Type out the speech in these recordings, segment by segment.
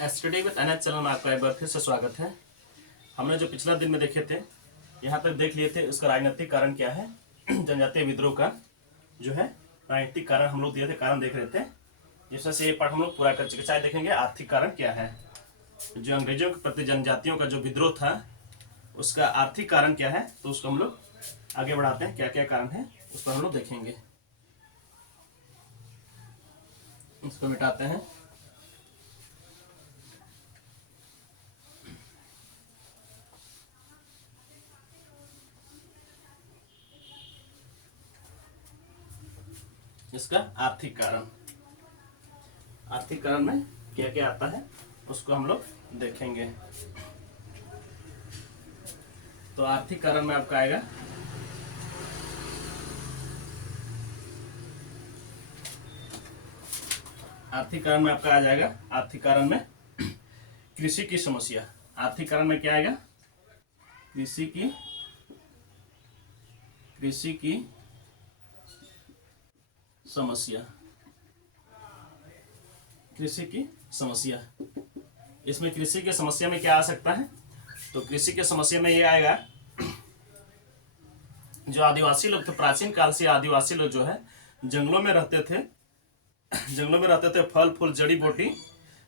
STD with NH channel में आपका एक बार फिर से स्वागत है। हमने जो पिछला दिन में देखे थे, यहाँ तक देख लिए थे उसका राजनीतिक कारण क्या है। जनजातीय विद्रोह का जो है राजनीतिक कारण हम लोग दिए थे, कारण देख रहे थे। जिसमें से ये पाठ हम लोग पूरा कर चुके। चाहे देखेंगे आर्थिक कारण क्या है, जो अंग्रेजों के प्रति जनजातियों का जो विद्रोह था उसका आर्थिक कारण क्या है, तो उसको हम लोग आगे बढ़ाते हैं। क्या क्या कारण है उस पर हम लोग देखेंगे। इसको मिटाते हैं। इसका आर्थिक कारण में क्या क्या आता है उसको हम लोग देखेंगे। तो आर्थिक कारण में आपका आएगा आर्थिक कारण में आपका आ जाएगा आर्थिक कारण में कृषि की समस्या। आर्थिक कारण में क्या आएगा? कृषि की समस्या। कृषि की समस्या, इसमें कृषि की समस्या में क्या आ सकता है? तो कृषि की समस्या में ये आएगा, जो आदिवासी लोग थे, प्राचीन काल से आदिवासी लोग जो है जंगलों में रहते थे। फल फूल जड़ी बूटी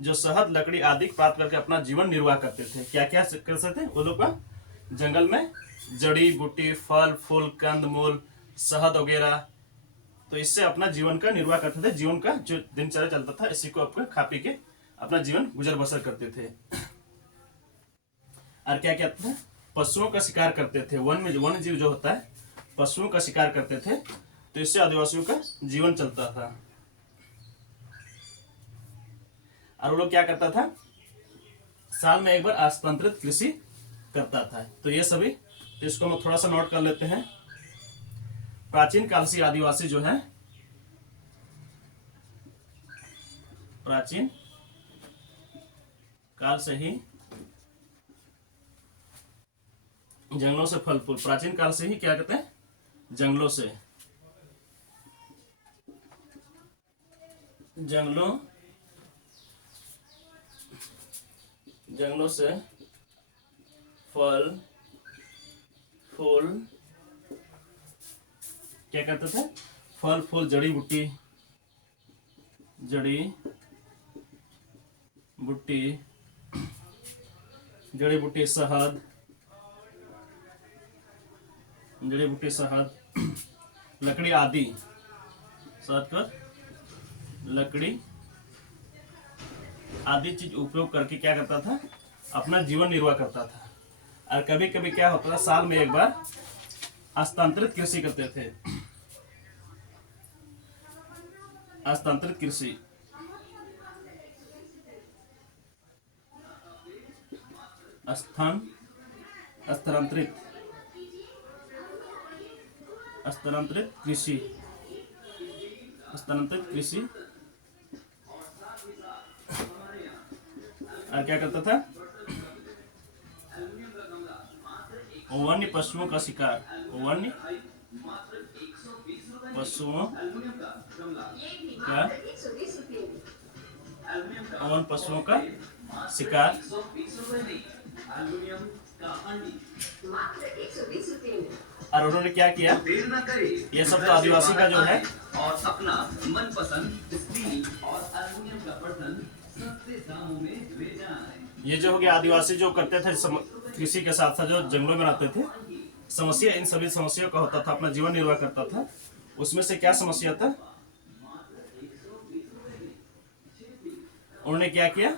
जो शहद लकड़ी आदि प्राप्त करके अपना जीवन निर्वाह करते थे। क्या क्या करते थे वो लोग? जंगल में जड़ी बूटी, फल फूल, कंद मूल, शहद वगैरह, तो इससे अपना जीवन का निर्वाह करते थे। जीवन का जो दिनचर्या चलता था, इसी को अपने खा पी के अपना जीवन गुजर बसर करते थे। और क्या क्या थे? पशुओं का शिकार करते थे। वन जीव जो होता है पशुओं का शिकार करते थे, तो इससे आदिवासियों का जीवन चलता था। और वो लोग क्या करता था? साल में एक बार हस्तांतरित कृषि करता था। तो ये सभी, तो इसको हम थोड़ा सा नोट कर लेते हैं। प्राचीन काल से आदिवासी जो है, प्राचीन काल से ही जंगलों से फल फूल, प्राचीन काल से ही क्या कहते हैं? जंगलों से फल फूल क्या करते थे? फल फूल जड़ी बूटी शहद लकड़ी आदि, शहद का लकड़ी आदि चीज उपयोग करके क्या करता था? अपना जीवन निर्वाह करता था। और कभी कभी क्या होता था, साल में एक बार हस्तांतरित कृषि करते थे। हस्तांतरित कृषि, हस्तांतरित कृषि और क्या करता था? वन्य पशुओं का शिकार, वन्य पशुओं का शिकार। और उन्होंने क्या किया? ये सब तो आदिवासी का जो है और अपना मनपसंद स्टील और एल्युमिनियम का बर्तन सस्ते दामों में ले जाए। ये जो हो गया आदिवासी जो करते थे कृषि के साथ साथ जो जंगलों में रहते थे। समस्या इन सभी समस्याओं का होता था, अपना जीवन निर्वाह करता था। उसमें से क्या समस्या था? उन्होंने क्या किया?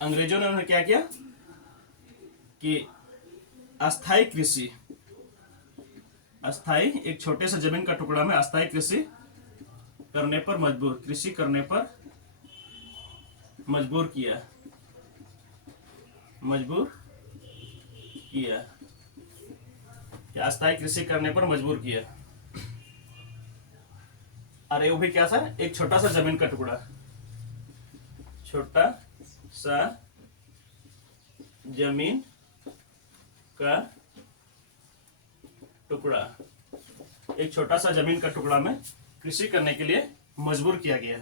अंग्रेजों ने उन्हें क्या किया कि अस्थायी कृषि, एक छोटे से जमीन का टुकड़ा में अस्थायी कृषि करने पर मजबूर किया। अस्थायी कृषि करने पर मजबूर किया। अरे वो भी क्या था? एक छोटा सा जमीन का टुकड़ा, छोटा सा जमीन का टुकड़ा, एक छोटा सा जमीन का टुकड़ा में कृषि करने के लिए मजबूर किया गया।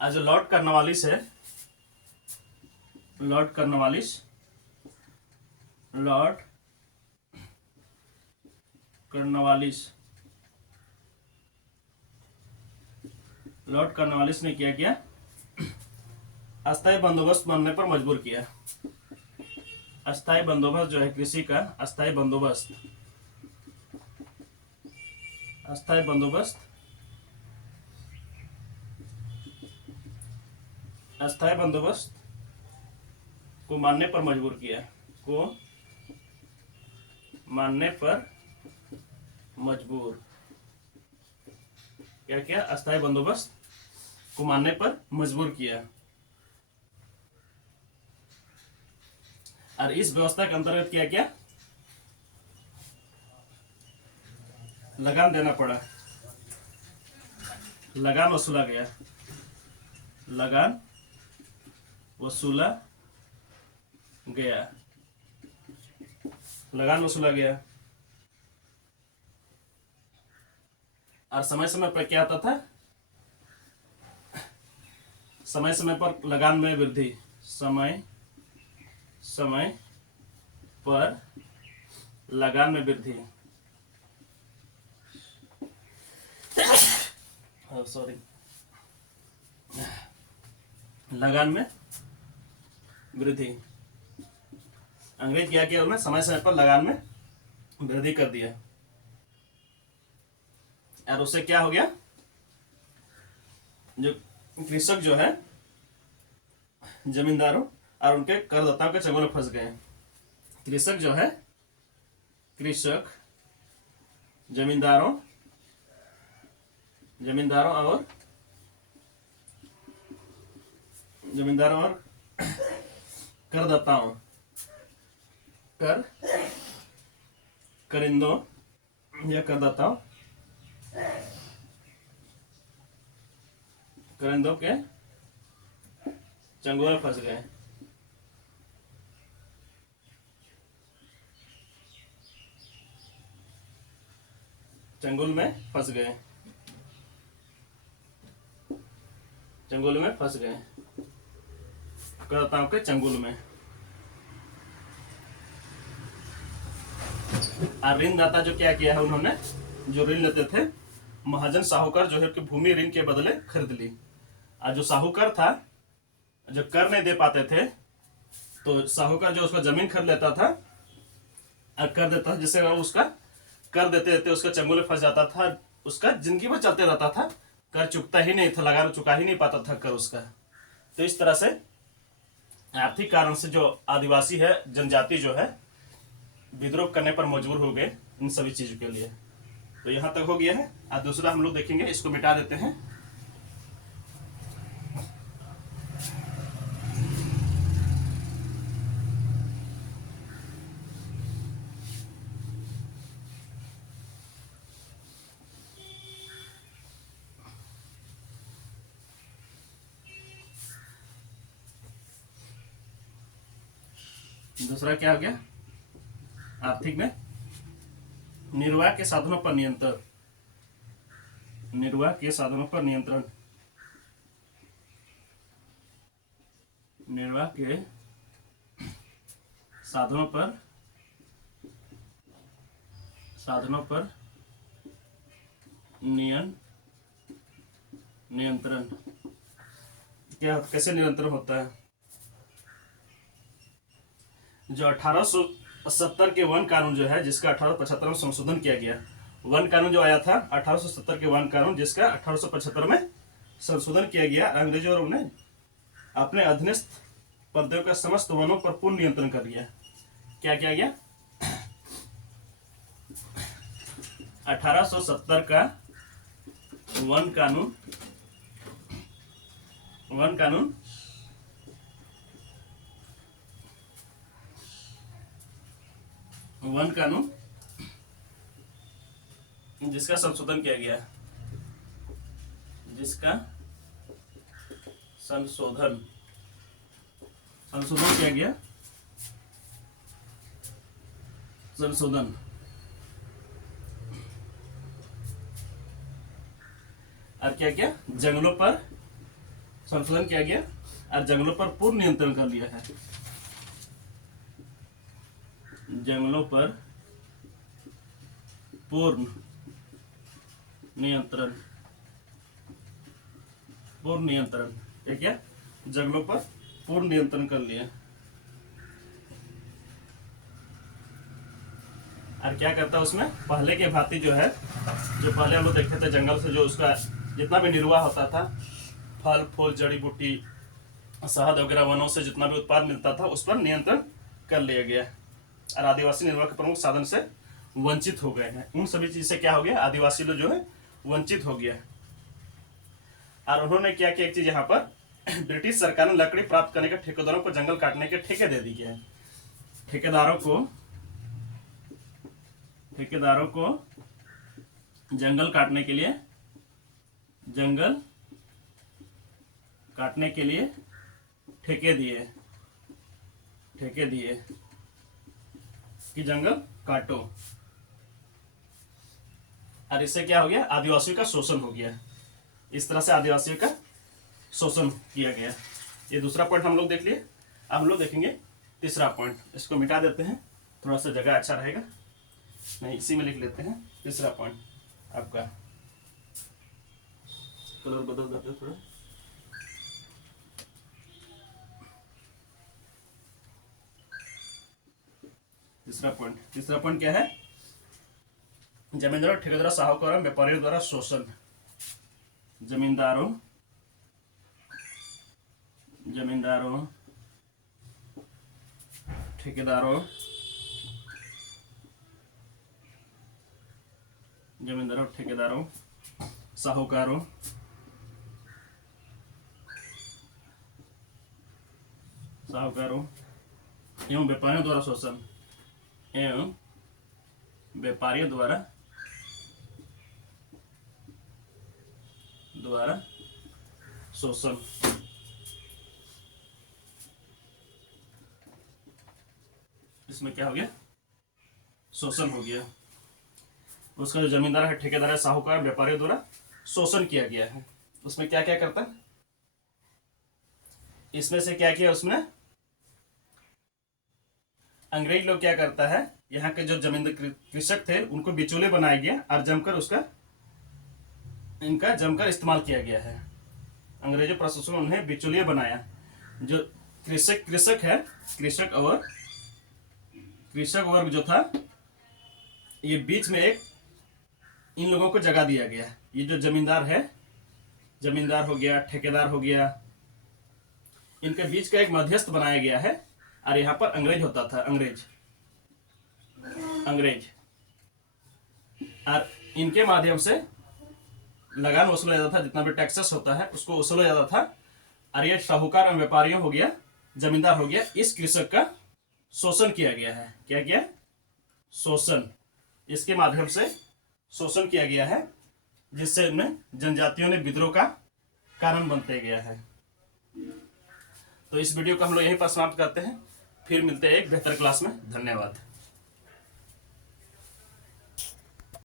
आज जो लॉर्ड कॉर्नवालिस है, Lord Cornwallis, Lord Cornwallis, Lord Cornwallis ने क्या किया, अस्थायी बंदोबस्त बनने पर मजबूर किया। अस्थायी बंदोबस्त जो है कृषि का, अस्थायी बंदोबस्त, अस्थायी बंदोबस्त, अस्थायी बंदोबस्त को मानने पर मजबूर किया, को मानने पर मजबूर, क्या किया, अस्थायी बंदोबस्त को मानने पर मजबूर किया। और इस व्यवस्था के अंतर्गत क्या किया, लगान देना पड़ा, लगान वसूला गया, लगान वसूला गया, लगान वसूला गया। और समय समय पर क्या आता था, समय समय पर लगान में वृद्धि, समय समय पर लगान में वृद्धि, सॉरी, लगान में वृद्धि। अंग्रेज क्या किया, उन्होंने समय समय पर लगान में वृद्धि कर दिया। और उससे क्या हो गया, जो कृषक जो है जमींदारों और उनके करदाताओं के चंगुल में फंस गए। कृषक जो है, कृषक जमींदारों, जमींदारों और करदाताओं, करिंदों या करदाताओं, करिंदों के चंगुल में फंस गए। चंगुल में फंस गए, चंगुल में फंस गए, करदाताओं के चंगुल में। और ऋणदाता जो क्या किया है, उन्होंने जो ऋण लेते थे, महाजन साहूकार जो है कि भूमि ऋण के बदले खरीद ली। और जो साहूकार था, जो कर नहीं दे पाते थे, तो साहूकार जो उसका जमीन खरीद लेता था और कर देता था, जिससे उसका कर देते देते उसका चंगुल में फंस जाता था, उसका जिंदगी भर चलते रहता था, कर चुकता ही नहीं था, लगान चुका ही नहीं पाता था कर उसका। तो इस तरह से आर्थिक कारण से जो आदिवासी है, जनजाति जो है, विद्रोह करने पर मजबूर हो गए इन सभी चीजों के लिए। तो यहां तक हो गया है। और दूसरा हम लोग देखेंगे, इसको मिटा देते हैं। दूसरा क्या हो गया, आर्थिक में निर्वाह के साधनों पर नियंत्रण, निर्वाह के साधनों पर नियंत्रण, निर्वाह के साधनों पर नियंत्रण। क्या, कैसे नियंत्रण होता है, जो 1870 के वन कानून जो है, जिसका 1875 में संशोधन किया गया, वन कानून जो आया था 1870 के वन कानून, जिसका 1875 में संशोधन किया गया, अंग्रेजों ने अपने अधीनस्थ प्रदेशों के समस्त वनों पर पूर्ण नियंत्रण कर लिया। क्या किया गया, 1870 का वन कानून, वन कानून वन कानून जिसका संशोधन किया गया, जिसका संशोधन किया गया, संशोधन। और क्या क्या, जंगलों पर संशोधन किया गया और जंगलों पर पूर्ण नियंत्रण कर लिया है। जंगलों पर पूर्ण नियंत्रण, पूर्ण नियंत्रण, ठीक है, जंगलों पर पूर्ण नियंत्रण कर लिया। और क्या करता है उसमें, पहले के भांति जो है, जो पहले हम लोग देखते थे जंगल से जो उसका जितना भी निर्वाह होता था, फल फूल जड़ी बूटी शहद वगैरह वनों से जितना भी उत्पाद मिलता था उस पर नियंत्रण कर लिया गया और आदिवासी निर्वाह के प्रमुख साधन से वंचित हो गए हैं। उन सभी चीज से क्या हो गया, आदिवासी लोग जो है वंचित हो गया। और उन्होंने क्या किया, एक चीज यहाँ पर ब्रिटिश सरकार ने लकड़ी प्राप्त करने के ठेकेदारों को जंगल काटने के ठेके दे दिए हैं। ठेकेदारों को जंगल काटने के लिए ठेके दिए कि जंगल काटो। और इससे क्या हो गया, आदिवासियों का शोषण हो गया। इस तरह से आदिवासियों का शोषण किया गया। ये दूसरा पॉइंट हम लोग देख लिए। अब हम लोग देखेंगे तीसरा पॉइंट। इसको मिटा देते हैं, थोड़ा सा जगह अच्छा रहेगा, नहीं इसी में लिख लेते हैं। तीसरा पॉइंट आपका कलर बदल देते हैं थोड़ा। तीसरा पॉइंट क्या है, जमींदारों ठेकेदारों साहूकारों व्यापारियों द्वारा शोषण। जमींदारों ठेकेदारों साहूकारों एवं व्यापारियों द्वारा शोषण। इसमें क्या हो गया, शोषण हो गया। उसका जो जमींदार है, ठेकेदार है, साहूकार, व्यापारियों द्वारा शोषण किया गया है। उसमें क्या क्या करता है, इसमें से क्या किया, उसमें अंग्रेज लोग क्या करता है, यहाँ के जो जमींदार कृषक थे उनको बिचौले बनाया गया और जमकर जमकर इस्तेमाल किया गया है। अंग्रेजों प्रशासन ने उन्हें बिचौलिया बनाया। जो कृषक है, कृषक वर्ग जो था, ये बीच में एक इन लोगों को जगह दिया गया। ये जो जमींदार है, जमींदार हो गया, ठेकेदार हो गया, इनके बीच का एक मध्यस्थ बनाया गया है। और यहाँ पर अंग्रेज होता था, अंग्रेज और इनके माध्यम से लगान वसूला जाता था। जितना भी टैक्सेस होता है उसको वसूला जाता था। और ये साहूकार और व्यापारियों हो गया, जमींदार हो गया, इस कृषक का शोषण किया गया है। क्या किया, शोषण, इसके माध्यम से शोषण किया गया है, जिससे इनमें जनजातियों ने विद्रोह का कारण बनते गया है। तो इस वीडियो को हम लोग यहीं पर समाप्त करते हैं। फिर मिलते हैं एक बेहतर क्लास में। धन्यवाद।